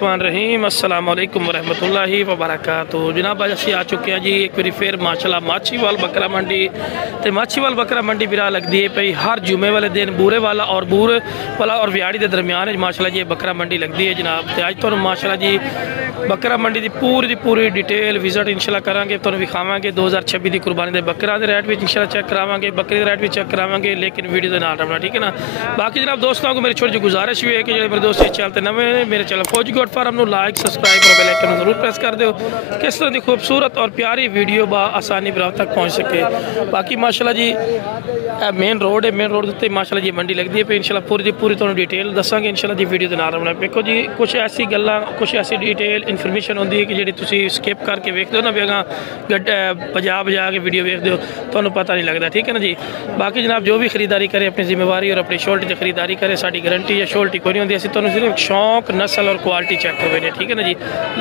रहीम अस्सलाम वालेकुम वरहमतुल्लाहि वबरकातुहू। जनाब अज असीं आ चुके हैं जी एक बार फिर माशाल्लाह माछीवाल बकरा मंडी। तो माछीवाल बकरा मंडी बिरा लगती है पई हर जुमे वाले दिन बूरे वाला और व्याड़ी के दरम्यान माशाल्लाह जी बकरा मंडी लगती है जनाब। तो अज तुहानूं माशाल्लाह जी बकरा मंडी की पूरी डिटेल विजिट इंशाल्लाह करांगे, तुहानूं विखावांगे 2026 की कुर्बानी के बकरा के रेट भी इंशाल्लाह चेक करावांगे, बकरी के रेट भी चेक करावांगे, लेकिन वीडियो के नाल रहना, ठीक है ना। बाकी जनाब दोस्तों को मेरी छोटी जी गुजारिश भी है कि जो मेरे दोस्त इस चैनल नवे ने मेरे चैनल फौजी गोट फार्म को लाइक सबसक्राइब और बेल आइकन जरूर प्रेस कर दो, किस तरह की खूबसूरत और प्यारी वीडियो आसानी बराबर तक पहुँच सके। बाकी माशाल्लाह जी मेन रोड है, मेन रोड उत्ते माशाल्लाह जी मंडी लगती है पे इंशाल्लाह पूरी तुहानूं डिटेल दसांगे इंशाल्लाह जी वीडियो के नाल रहना। देखो जी कुछ ऐसी गल्लां कुछ ऐसी डिटेल इन्फॉर्मेशन होंदी है कि जी तुसीं स्किप करके वेखदे हो ना भी अगां बजा के वीडियो वेखदे हो तुहानूं पता नहीं लगता, ठीक है ना जी। बाकी जनाब जो भी खरीदारी करे अपनी जिम्मेवारी और अपनी शोल्टी से खरीदारी करे, साड़ी गारंटी या शोल्टी कोई नहीं होंदी, असीं तुहानूं सिर्फ शौक नस्ल और क्वालिटी चेक करवाने, ठीक है ना जी।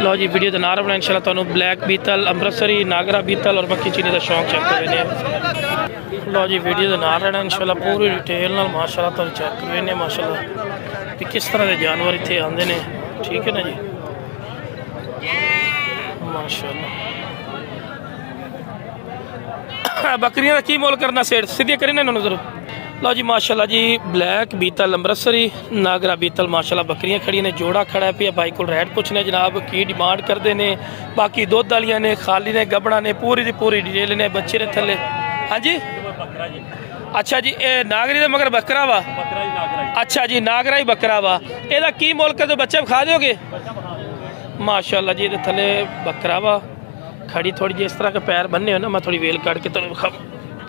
लो जी वीडियो के नाल रहना इंशाल्लाह तुहानूं ब्लैक बीतल अमृतसरी नागरा बीतल और मक्खी चीनी का शौक चेक करवाने। लो जी वीडियो के नाल रहना इंशाल्लाह पूरी डिटेल नाल माशाल्लाह तुहानूं चेक करवाने माशाल्लाह कि किस तरह के जानवर इत्थे आंदे ने, ठीक है ना जी माशाल्लाह। बकरियां का की मोल करना सेठ सीधे करी ना इन्होंने जरूर। लो जी माशाल्लाह जी ब्लैक बीतल अमृतसरी नागरा बीतल माशाल्लाह बकरियां खड़ी ने, जोड़ा खड़ा है पे भाई को रेट पूछने जनाब की डिमांड करते हैं। बाकी दुध वालियां ने खाली ने गबड़ा ने पूरी की पूरी डिटेल ने, बच्चे ने थले। हाँ जी अच्छा जी ए नागरी मगर बकरा वा, अच्छा जी नागरा ही बकरा वा, एदा की मोल कर दो बच्चे खा दोगे माशाल्लाह जी। थले बकरा वा खड़ी थोड़ी जी इस तरह के पैर बन्ने हो ना, मैं थोड़ी वेल काट के तुम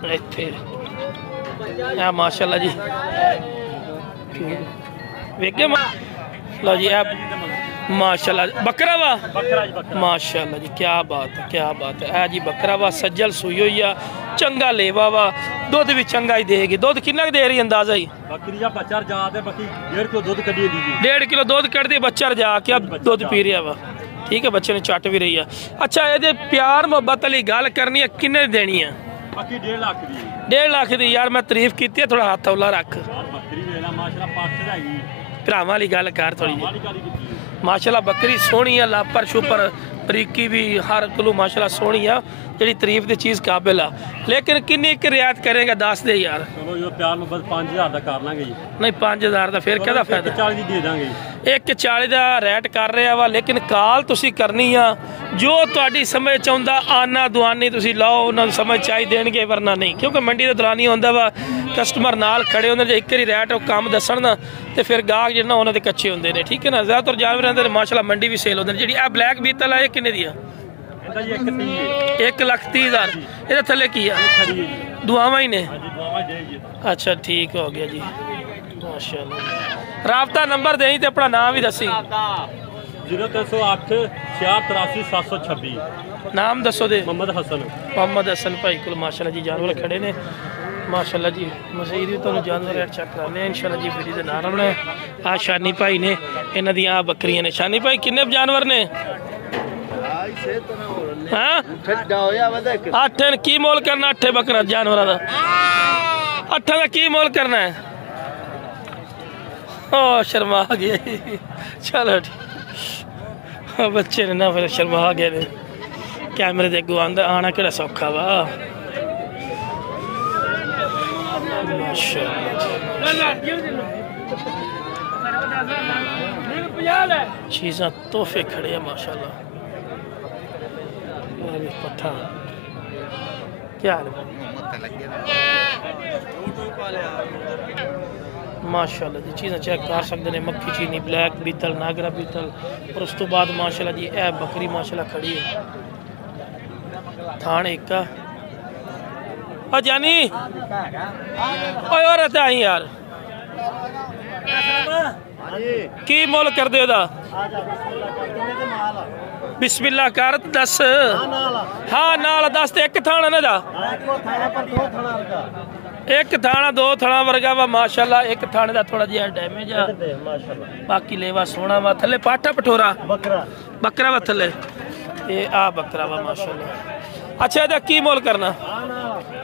इतने माशाल्लाह जी वेखे लो जी अब माशाल्लाह बकरा वा माशाल्लाह जी क्या बात है जी बकरा वा सज्जल सुई हुई आ, चंगा लेवा वा, दुध भी चंगा ही देगी। दुध कितना दे रही अंदाजा ही? बकरी बच्चा जाते बाकी 1.5 किलो दूध कढ़ी दी, 1.5 किलो दूध कढ़ दी बच्चा जा के अब दुध पी रहा वा, ठीक है बच्चे ने चट भी रही है। अच्छा ये प्यार मुहब्बत वाली गल करनी है किन्ने देनी है? 1.5 लाख दी। 1.5 लाख दी यार मैं तारीफ की है, थोड़ा हाथ हौला रख भरावां वाली गल कर थोड़ी जी। माशाल्लाह बकरी सोहनी है, लापर छुपर बरीकी भी हर किलो माशाल्लाह सोहनी है, जी तारीफ की चीज़ काबिल आ, लेकिन किन्नी क रियायत करेगा दस दे यार। चलो जो प्यार में बस 5000 का कर लांगे जी। नहीं 5000 का फिर क्या फायदा? 140 दे देंगे। 140 का रेट कर रहा वा, लेकिन काल तुसी करनी आ जो तुहाडी समझ चाहुंदा आना दुआनी तुसी लाओ, उन्होंने समझ चाहिए देंगे वरना नहीं, क्योंकि मंडी के दौरान ही होंदा वा कस्टमर नाल खड़े होंदे जे एक ही रेट और काम दसन ना तो फिर गाहक जिन्ना उन्होंने कच्चे होंदे ने, ठीक है ना। ज़्यादातर जानवर आंदे माशाल्लाह मंडी भी सेल होंदे। जी ब्लैक बीतल है किन्ने दी? 1,30,000। ये थले की है दुआवा ही ने? अच्छा ठीक हो गया जी माशाल्लाह। राबता नंबर दें तो अपना नाम भी दसी। 0308 683 726। नाम दसो दे? मोहम्मद हसन भाई को माशाल्लाह जी जानवर खड़े ने माशाल्लाह जी। मजीद भी तुहानूं जानवर रेट चेक कराने इंशाल्लाह जी वीडियो के नाल रहना। आ शानी भाई ने इन्हां दी आ बकरियां ने। शानी भाई किन्ने जानवर ने? हाँ 8 की मोल करना? 8 बकरा जानवर का 8 का की मोल करना है? ओ शर्मा गया चलो ठीक बच्चे ने ना फिर शर्मा गए ने, कैमरे दे अगों आना केड़ा सौखा वा चीज़ा तोहफे खड़े हैं माशाल्लाह। पट्ठा क्या हाल है माशाल्लाह जी, चीज़ें चेक कर सकते हैं। मक्खी चीनी ब्लैक बीतल नागरा बीतल और उस तो बाद माशाल्लाह जी ए बकरी माशाल्लाह खड़ी है थान एक जानी और आई यार की मोल कर दे बिस्मिल्लाह कर दस। हाँ नाल दस एक थाना ना जा एक थाना 2 थाना वर्गा वा माशाल्लाह। एक थाने का थोड़ा जिहा डैमेज आ, बाकी लेवा सोना वा। थले पाठा पठोरा बकरा वा थले ये आ बकरा वा माशाल्लाह। अच्छा ਇਹਦਾ की मोल करना?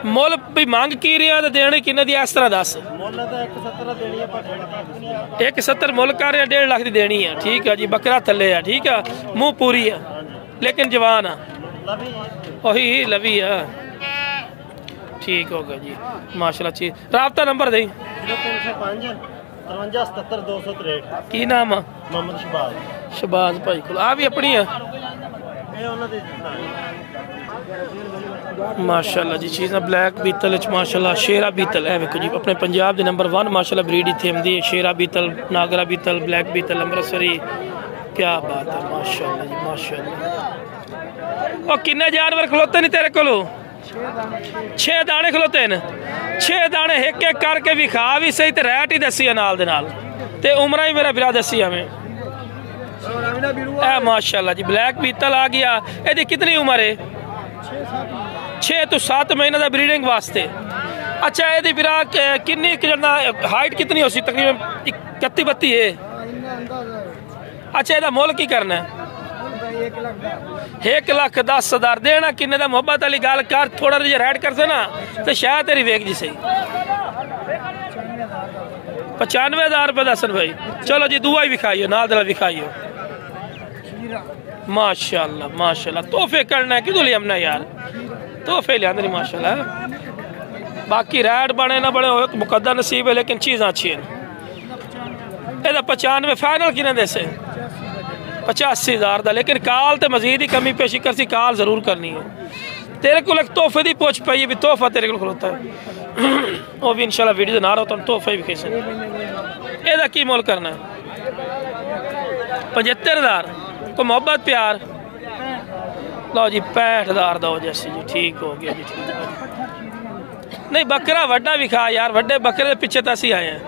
ਮੁੱਲ ਵੀ ਮੰਗ ਕੀ ਰਿਹਾ ਤੇ ਦੇਣੀ ਕਿੰਨੇ ਦੀ ਇਸ ਤਰ੍ਹਾਂ ਦੱਸ। ਮੁੱਲ ਤਾਂ 170 ਦੇਣੀ ਆ, ਪਰ 170 ਮੁੱਲ ਕਰ ਰਿਹਾ, 1.5 ਲੱਖ ਦੀ ਦੇਣੀ ਆ। ਠੀਕ ਆ ਜੀ, ਬੱਕਰਾ ਥੱਲੇ ਆ, ਠੀਕ ਆ, ਮੂੰਹ ਪੂਰੀ ਆ ਲੇਕਿन जवान आ, ਲਵੀ वही लवी आ। ठीक हो गया जी माशाल्लाह। चीज राबता नंबर दे 0305 53 77 263। की नाम आ? ਮੁਹੰਮਦ ਸ਼ਬਾਜ਼। शहबाज भाई को आ भी अपनी है ਇਹ ਉਹਨਾਂ ਦੇ माशाल्लाह जी। चीज़ ब्लैक बीतल माशाल्लाह शेरा बीतल है वेखो जी, अपने पंजाब के नंबर 1 माशाल्लाह ब्रीड इत्थे आंदी है। शेरा बीतल, नागरा बीतल, ब्लैक बीतल, अमृतसरी, क्या बात है माशाल्लाह जी माशाल्लाह। और किन्ने जानवर खलोते नहीं तेरे कोलो? 6 दाने खलोते हैं। 6 दाने एक एक करके भी खा भी सही ते रैट ही दसी नाल दे नाल ते उमरा ही मेरा बिरा दसी हमें ए माशाल्लाह जी। ब्लैक बीतल आ गया, ਇਹਦੀ कितनी उम्र है? 6 तो 7 महीने का ब्रीडिंग वास्ते। अच्छा ਇਹਦੀ बिरा किन्नी हाइट कितनी हो सी? तकरीबन 31-32 है। अच्छा ਇਹਦਾ ਮੁੱਲ की करना है? 1,10,000 देना। किन्ने दा मोहब्बत वाली गल कर, थोड़ा जिहा रैड कर से ना तो शायद तेरी वेख जी सही। 95,000 रुपये दसन भाई। चलो जी दुआ ही विखाइयो, नाल दला विखाइयो। माशाल्लाह माशाल्लाह। तोहफे करना है किदों लिया यार, तोहफे लिया माशाल्लाह। बाकी रैड बने ना बने हो मुकद्दर नसीब है, लेकिन चीज़ां अच्छी हैं। ਇਹਦਾ 95 फाइनल किने दे से 85,000 का। लेकिन काल तो मजीद ही कमी पेशी कर सी, काल जरूर करनी है। तेरे को एक तोहफे की पुछ पई है भी तोहफा तेरे को खलोता है वो भी इंशाल्लाह वीडियो ना रहो तो तोहफे भी कैसे। ਇਹਦਾ की मोल करना है? 75,000 को मोहब्बत प्यार लो जी 65,000 दो जैसे जी। ठीक हो गया जी, ठीक है। नहीं बकरा वड्डा भी खा यार, वड्डे बकरे के पीछे तो असी आए हैं।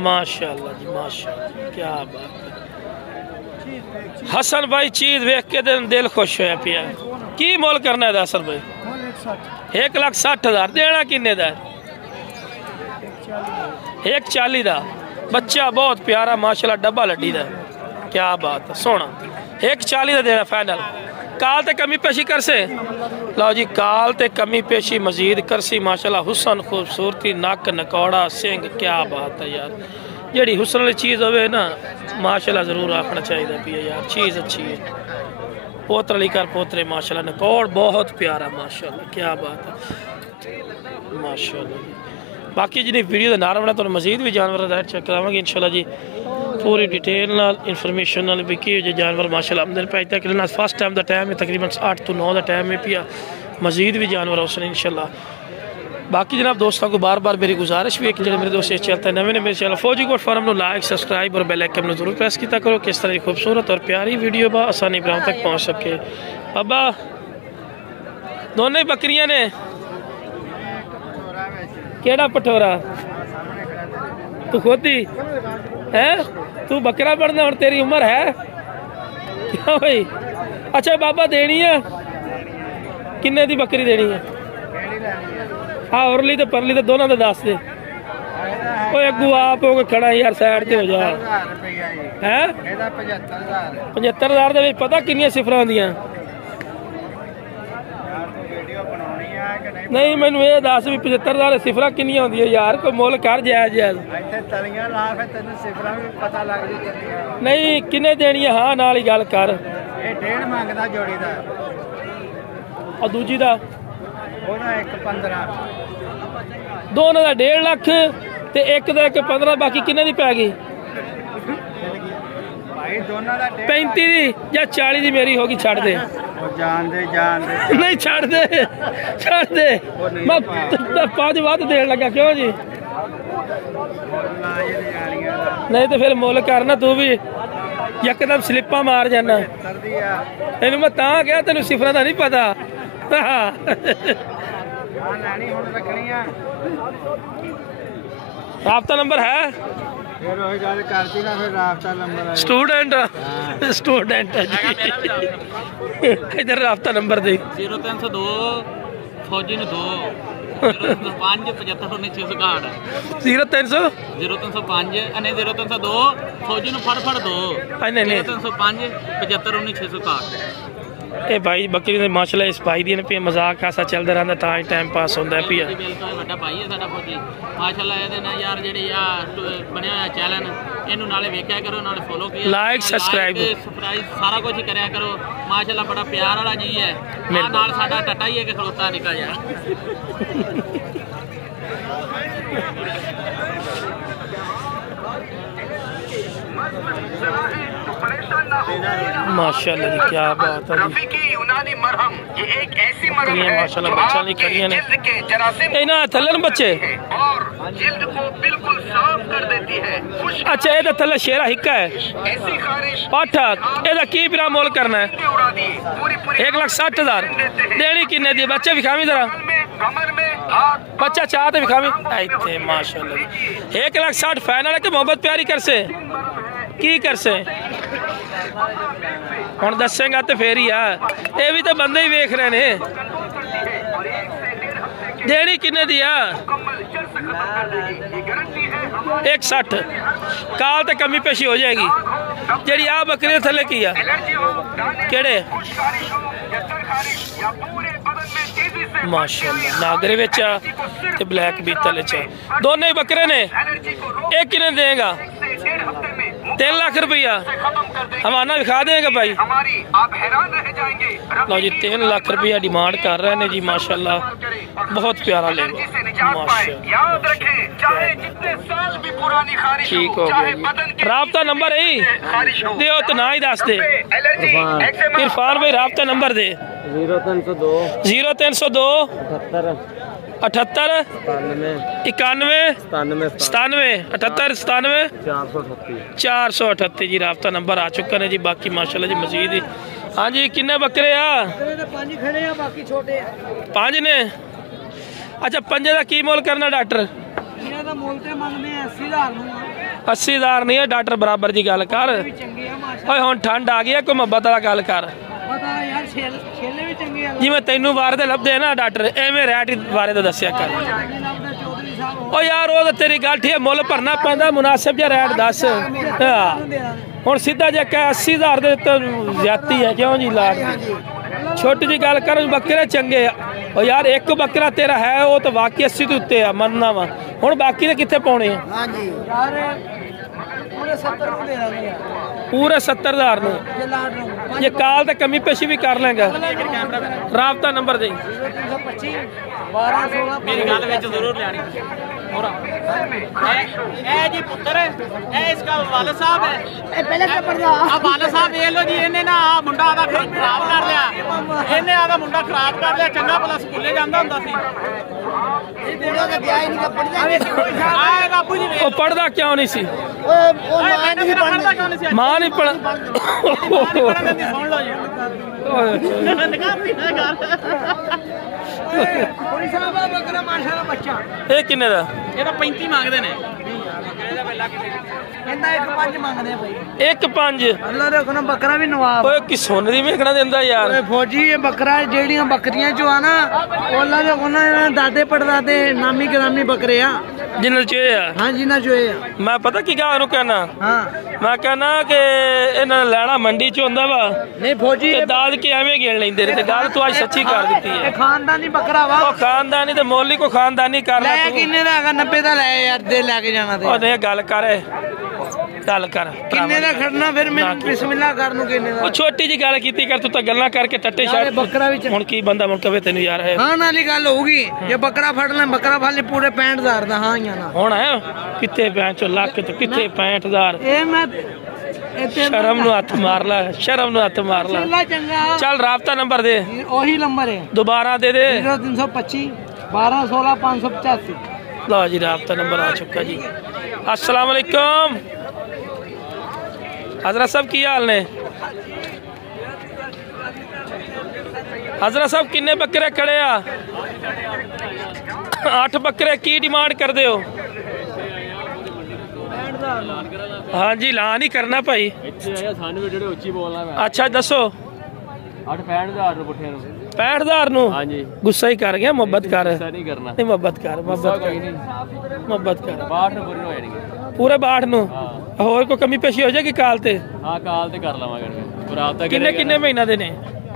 माशाल्लाह जी माशाल्लाह, क्या बात है। हसन भाई चीज देख के दिल खुश होया पिया। की मोल करना है हसन भाई? 1,60,000 देना। किन्ने दा? 1,40,000 का बच्चा बहुत प्यारा माशाल्लाह, डब्बा लड्डी दा, क्या बात है सोना। 1,40,000 का देना फाइनल। काल ते कमी पेशी कर से लो जी, काल ते कमी पेशी मजीद कर सी माशाल्लाह। हुसन खूबसूरती, नक नकौड़ा, सिंग, क्या बात है यार। जेड़ी हुसन वाली चीज़ होवे ना माशाल्लाह ज़रूर आखना चाहिए भी यार, चीज़ अच्छी है। पोत्र लेकर पोतरे माशाल्लाह, नकौड़ बहुत प्यारा माशाल्लाह, क्या बात है माशाल्लाह। बाकी जी वीडियो का नाम बना तो मजीद भी जानवर रैड चेक करावांगे इंशाल्लाह जी, पूरी डिटेल नाल इन्फॉर्मेशन नाल भी कि जो जानवर माशाल्लाह आमदन पाई तक फर्स्ट टाइम का टाइम है, तकरीबन 8 तो 9 का टाइम है पिया। मजीद भी जानवर उसने इंशाल्लाह। बाकी जनाब दोस्तों को बार बार मेरी गुजारिश भी है कि जो मेरे दोस्त चलता है नवे मेरे चैनल फौजी गोट फार्म को लाइक सब्सक्राइब और बेल आइकन जरूर प्रेस किया करो, किस तरह की खूबसूरत और प्यारी वीडियो बा आसानी ब्राउन तक पहुँच सके। बाबा दोनों ही बकरियां ने केड़ा पठोरा तू खुद ही है? तू बकरा बनना और तेरी उम्र है क्या भाई? अच्छा बाबा देनी है किन्ने दी बकरी देनी है? हाँ औरली तो परली तो दोनों का दस दे। अगू आप हो खड़ा यार साइड से हो जा है। 75,000 के पता किनिया सिफर आंदियां? नहीं मैनू ये दस भी 75,000 सिफर किनिया होंदियां यार, कोई मुल कर जायज जायज। नहीं किन्ने देनी है? हाँ नाल ही गल कर। और दूजी का दोनों का 1.5 लाख ते एक का 1.15, बाकी किन्ने दी पै गई? 35 दी या 40 दी मेरी होगी। छड़ दे जान दे नहीं छड़ दे मैं 5 वध देन लगा क्यों जी? नहीं तो फिर मुल करना, तू भी यकदम स्लिपा मार जाना। इन मैं तां क्या तेन सिफर का नहीं पता। राबता नंबर है? स्टूडेंट इधर राबता नंबर दे 0302 फौजी ने 2 0305 75 661 0300 0305 અને 0302 फौजी ने फड़ 2 नहीं 0305 75 661 ਇਹ ਭਾਈ ਬੱਕਰੀ ਦੇ ਮਾਸ਼ਾਅੱਲਾ ਇਸ ਭਾਈ ਦੀਆਂ ਨੇ ਮਜ਼ਾਕ ਆਸਾ ਚੱਲਦਾ ਰਹਿੰਦਾ ਤਾਂ ਹੀ ਟਾਈਮ ਪਾਸ ਹੁੰਦਾ ਪਿਆ। ਬਿਲਕੁਲ ਵੱਡਾ ਭਾਈ ਹੈ ਸਾਡਾ ਫੌਜੀ ਮਾਸ਼ਾਅੱਲਾ। ਇਹਦੇ ਨਾਲ ਯਾਰ ਜਿਹੜੀ ਆ ਬਣਿਆ ਹੋਇਆ ਚੈਨਲ ਇਹਨੂੰ ਨਾਲੇ ਵੇਖਿਆ ਕਰੋ ਨਾਲੇ ਫੋਲੋ ਕੀਤਾ ਲਾਈਕ ਸਬਸਕ੍ਰਾਈਬ ਸਾਰਾ ਕੁਝ ਹੀ ਕਰਿਆ ਕਰੋ। ਮਾਸ਼ਾਅੱਲਾ ਬੜਾ ਪਿਆਰ ਵਾਲਾ ਜੀ ਹੈ। ਨਾਲ ਸਾਡਾ ਟੱਟਾ ਹੀ ਹੈ ਕਿ ਖਲੋਤਾ ਨਿਕਾ ਜਾ। माशाल्लाह जी क्या बात है जी। ये माशाल्लाह बच्चा नहीं करिए ने ए ना थल्ले बच्चे जिल्द को बिल्कुल साफ कर देती है। अच्छा ये थल्ले शेरा हिक्का है ऐसी खारिश पाठा एदा की पिरा मोल करना है 1,60,000 देनी किन्ने दी बच्चे विखावी जरा कमर में हाथ बच्चा चाहते विखावी इतने माशाल्लाह 1,60,000 फाइनल है कि मोहब्बत प्यारी कर से की कर से ਹੁਣ ਦੱਸੇਗਾ ਤੇ ਫੇਰ ਹੀ ਆ ਇਹ ਵੀ ਤਾਂ ਬੰਦੇ ਹੀ ਵੇਖ ਰਹੇ ਨੇ ਦੇਣੀ ਕਿੰਨੇ ਦੀ ਆ 160 ਕਾਲ ਤੇ ਕਮੀ ਪੇਸ਼ੀ ਹੋ ਜਾਏਗੀ ਜਿਹੜੀ ਆ ਬੱਕਰੀ ਦੇ ਥੱਲੇ ਕੀ ਆ ਕਿਹੜੇ ਮਾਸ਼ਾਅੱਲਾ ਨਾਗਰੇ ਵਿੱਚ ਤੇ ਬਲੈਕ ਬੀਤਲ ਵਿੱਚ ਦੋਨੇ ਹੀ ਬੱਕਰੇ ਨੇ ਇਹ ਕਿੰਨੇ ਦੇਗਾ 3 लाख रुपया हमारा दिखा देंगे भाई। लो जी 3 लाख रुपया डिमांड कर रहे हैं जी माशाल्लाह बहुत प्यारा ले ठीक हो गया। राब्ता नंबर है दे तो ना ही दस दे इरफान भाई राब्ता नंबर दे 0302 0302 78 91 97 78 97 438 438 जी राब्ता नंबर आ चुका है जी। बाकी माशाल्लाह जी मजीद ही हाँ जी किन्ने बकरे आ 5 खड़े हैं बाकी छोटे 5 ने अच्छा 5 का की मोल करना डॉक्टर ਇਹਨਾਂ ਦਾ ਮੁੱਲ ਤੇ ਮੰਗਦੇ ਆ 80000 ਨੂੰ 80000 नहीं है डॉक्टर बराबर जी गल कर ਚੰਗੇ ਆ ਮਾਸ਼ਾ ओए हुण ठंड आ गई है कोई मुहब्बत वाला गल कर ਪਤਾ ਯਾਰ ਛੇਲੇ ਵੀ ਚੰਗੇ ਆ जिवें तैनू वार दे लभदे ना डॉक्टर एवें रैट बारे तो दस्सिया कर ਚੌਧਰੀ ਸਾਹਿਬ ओ यार वो तो तेरी गल ठीक है मुल भरना पैंदा मुनासिब जिहा रैट दस ਹੁਣ ਸਿੱਧਾ ਜੇ ਕਹ 80000 ਦੇ ਤਾਂ ਜ਼ਿਆਦਤੀ ਹੈ ਕਿਉਂ ਜੀ ਲਾਡ ਛੋਟੀ ਜੀ ਗੱਲ ਕਰ ਬੱਕਰੇ ਚੰਗੇ ਆ ਉਹ ਯਾਰ ਇੱਕ ਬੱਕਰਾ ਤੇਰਾ ਹੈ ਉਹ ਤਾਂ ਵਾਕਈ 80 ਦੇ ਉੱਤੇ ਆ ਮੰਨਣਾ ਵਾ ਹੁਣ ਬਾਕੀ ਦੇ ਕਿੱਥੇ ਪਾਉਣੇ ਆ ਹਾਂਜੀ ਯਾਰ ਪੂਰੇ 70 ਨੂੰ ਦੇ ਦਾਂਗੇ ਪੂਰੇ 70000 ਨੂੰ ਜੇ ਲਾਡ ਨੂੰ ये काल तो कमी पेशी भी कर लेंगे राब्ता नंबर दे 325 12 16 ਮੇਰੀ ਗੱਲ ਵਿੱਚ ਜ਼ਰੂਰ ਲੈਣੀ ਹੋਰਾ ਇਹ ਜੀ ਪੁੱਤਰ ਇਹ ਇਸਕਾ ਵਾਲਾ ਸਾਹਿਬ ਹੈ ਇਹ ਪਹਿਲੇ ਤਾਂ ਪਰਦਾ ਆ ਵਾਲਾ ਸਾਹਿਬ ਵੇਖ ਲਓ ਜੀ ਇਹਨੇ ਨਾ ਆ ਮੁੰਡਾ ਆਦਾ ਖਰਾਬ ਕਰ ਲਿਆ ਇਹਨੇ ਆਦਾ ਮੁੰਡਾ ਖਰਾਬ ਕਰ ਲਿਆ ਚੰਗਾ ਭਲਾ ਸਕੂਲੇ ਜਾਂਦਾ ਹੁੰਦਾ ਸੀ ਇਹ ਵੀਡੀਓ ਦਾ ਗਿਆ ਹੀ ਨਹੀਂ ਪੜਦਾ ਆਏ ਬਾਪੂ ਜੀ ਵੇਖ ਉਹ ਪੜਦਾ ਕਿਉਂ ਨਹੀਂ ਸੀ ਉਹ ਮਾਂ ਨਹੀਂ ਪੜਦਾ ਕਿਉਂ ਨਹੀਂ ਸੀ ਮਾਂ ਨਹੀਂ ਪੜ ਪੜਨ ਦੀ ਸੁਣ ਲਓ ਜੀ ਨਿਕਾਪੀ ਨਾ ਕਰ ਕੋਈ ਸਾਹਿਬ ਆ ਬੱਕਰਾ ਮਾਸ਼ਾਅੱਲਾ ਬੱਚਾ ਇਹ ਕਿੰਨੇ ਦਾ ਇਹਦਾ 35 ਮੰਗਦੇ ਨੇ ਕਹਿੰਦਾ 1.5 ਮੰਗਦੇ ਆ ਭਾਈ 1.5 ਅੱਲਾ ਦੇ ਹੁਕਮ ਬੱਕਰਾ ਵੀ ਨਵਾਬ ਓਏ ਕਿ ਸੋਨੇ ਦੀ ਵੇਖਣਾ ਦਿੰਦਾ ਯਾਰ ਓਏ ਫੌਜੀ ਇਹ ਬੱਕਰਾ ਜਿਹੜੀਆਂ ਬੱਕਰੀਆਂ ਚੋਂ ਆ ਨਾ ਉਹਨਾਂ ਦੇ ਉਹਨਾਂ ਦੇ ਦਾਦੇ ਪੜਦਾਦੇ ਨਾਮੀ ਗ੍ਰਾਮੀ ਬੱਕਰੇ ਆ ਜਿੰਨਲ ਚ ਇਹ ਆ ਹਾਂਜੀ ਨਾ ਚੋਏ ਆ ਮੈਂ ਪਤਾ ਕੀ ਕਹਾਂ ਉਹਨੂੰ ਕਹਿਣਾ ਹਾਂ ਮੈਂ ਕਹਿਣਾ ਕਿ ਇਹਨਾਂ ਨੇ ਲੈਣਾ ਮੰਡੀ ਚ ਹੁੰਦਾ ਵਾ ਨਹੀਂ ਫੌਜੀ ਤੇ ਦਾਦ ਕੇ ਐਵੇਂ ਗੇਣ ਲੈਂਦੇ ਨੇ ਤੇ ਗੱਲ ਤੂੰ ਅੱਜ ਸੱਚੀ ਕਰ ਦਿੱਤੀ ਇਹ ਹੈ ਖਾਨਦਾਨੀ ਬੱਕਰਾ ਵਾ ਉਹ ਖਾਨਦਾਨੀ ਤੇ ਮੋਲੀ ਕੋ ਖਾਨਦਾਨੀ ਕਰ ਲੈ ਲੈ ਤੂੰ ਕਿੰਨੇ ਦਾ ਹੈਗਾ 90 ਦਾ ਲੈ ਯਾਰ ਦੇ ਲੈ ਕੇ ਜਾਣਾ ਤੇ ਉਹਨੇ ਗੱਲ ਕਰ ਕਿੰਨੇ ਦਾ ਖੜਨਾ ਫਿਰ ਮੈਨੂੰ ਬਿਸਮਿਲ੍ਲਾ ਕਰਨ ਨੂੰ ਕਿੰਨੇ ਦਾ ਉਹ ਛੋਟੀ ਜੀ ਗੱਲ ਕੀਤੀ ਕਰ ਤੂੰ ਤਾਂ ਗੱਲਾਂ ਕਰਕੇ ਟੱਟੇ ਯਾਰ ਇਹ ਛੱਡ ਬੱਕਰਾ ਵੀ ਹੁਣ ਕੀ ਬੰਦਾ ਹੁਣ ਕਵੇ ਤੈਨੂੰ ਯਾਰ ਹੈ ਹਾਂ ਨਾਲੀ ਗੱਲ ਹੋਊਗੀ ਜੇ ਬੱਕਰਾ ਫੜ ਲੈ ਬੱਕਰਾ ਫੜ ਲੈ ਪੂਰੇ 65000 ਦਾ ਹਾਂ ਜਾਂ ਨਾ ਹੁਣ ਹੈ ਕਿੱਥੇ ਪੈਂਚ ਲੱਖ ਤੇ ਕਿੱਥੇ 65000 ਇਹ ਮੈਂ ਇੱਥੇ ਸ਼ਰਮ ਨੂੰ ਹੱਥ ਮਾਰ ਲੈ ਸ਼ਰਮ ਨੂੰ ਹੱਥ ਮਾਰ ਲੈ ਚੱਲਾ ਚੰਗਾ ਚੱਲ ਰਾਬਤਾ ਨੰਬਰ ਦੇ ਉਹੀ ਨੰਬਰ ਹੈ ਦੁਬਾਰਾ ਦੇ ਦੇ 0325 12 16 585 लो जी राब्ता नंबर आ चुका जी अस्सलाम वालेकुम हजरत साहब की हाल ने हजरत साहब किन्ने बकरे खड़े आ 8 बकरे की डिमांड कर दे हो हाँ जी ला नहीं करना भाई अच्छा दसो 65,000 ਨੂੰ ਗੁੱਸਾ ਹੀ ਕਰ ਗਿਆ ਮੁਹੱਬਤ ਕਰ ਨਹੀਂ ਮੁਹੱਬਤ ਕਰ ਮੁਹੱਬਤ ਕਰ 62 ਨੂੰ ਪੂਰੀ ਹੋ ਜਾਣਗੇ ਪੂਰੇ 62 ਨੂੰ ਹੋਰ ਕੋਈ ਕਮੀ ਪੇਸ਼ੀ ਹੋ ਜਾਏਗੀ ਕਾਲ ਤੇ ਹਾਂ ਕਾਲ ਤੇ ਕਰ ਲਵਾਂਗੇ ਰਾਬਤਾ ਕਿੰਨੇ ਮਹੀਨਾ ਦੇ ਨੇ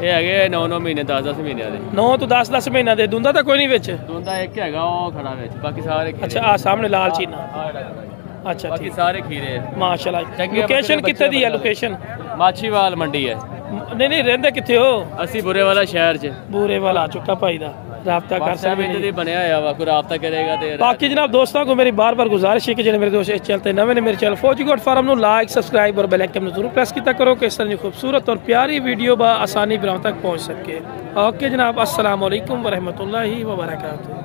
ਇਹ ਹੈਗੇ 9 ਮਹੀਨੇ 10 ਮਹੀਨਿਆਂ ਦੇ 9 ਤੋਂ 10 ਮਹੀਨਾ ਦੇ ਦੁੰਦਾ ਤਾਂ ਕੋਈ ਨਹੀਂ ਵਿੱਚ ਦੋਂਦਾ ਇੱਕ ਹੈਗਾ ਉਹ ਖੜਾ ਵਿੱਚ ਬਾਕੀ ਸਾਰੇ ਖੀਰੇ। ਅੱਛਾ ਆ ਸਾਹਮਣੇ ਲਾਲ ਚੀਨਾ ਆਹ ਜਿਹੜਾ ਖੜਾ। ਅੱਛਾ ਬਾਕੀ ਠੀਕ ਸਾਰੇ ਖੀਰੇ ਆ। ਮਾਸ਼ਾਅੱਲਾ ਚੰਗੇ ਲੋਕੇਸ਼ਨ ਬੱਚੇ ਕਿੱਥੇ ਦੀ ਹੈ ਬੱਚੇ ਲੋਕੇਸ਼ਨ ਮਾਛੀਵਾਲ ਮੰਡੀ ਹੈ ਨਹੀਂ ਰਹਿੰਦੇ ਕਿੱਥੇ ਹੋ ਅਸੀਂ ਬੁਰੇ ਵਾਲਾ ਸ਼ਹਿਰ 'ਚ ਬੂਰੇ ਵਾਲਾ ਆ ਚੁੱਕਾ ਭਾਈ ਦਾ ਰਾਬਤਾ ਕਰ WhatsApp ਸਕਦੇ ਤੇ ਬਣਿਆ ਹੋਇਆ ਵਾ ਕੋਈ ਰਾਬਤਾ ਕਰੇਗਾ ਤੇ बाकी जनाब दोस्तों को मेरी बार बार गुजारिश है कि जो मेरे दोस्त चलते नवे ने मेरे चैनल फौजी गोट फार्म नो लाइक सब्सक्राइब और बेल आइकन जरूर प्रेस किया करो कि इस तरह की खूबसूरत और प्यारी वीडियो आसानी बराबर तक पहुंच सके ओके जनाब अस्सलाम वालेकुम व रहमतुल्लाहि व बरकातहू।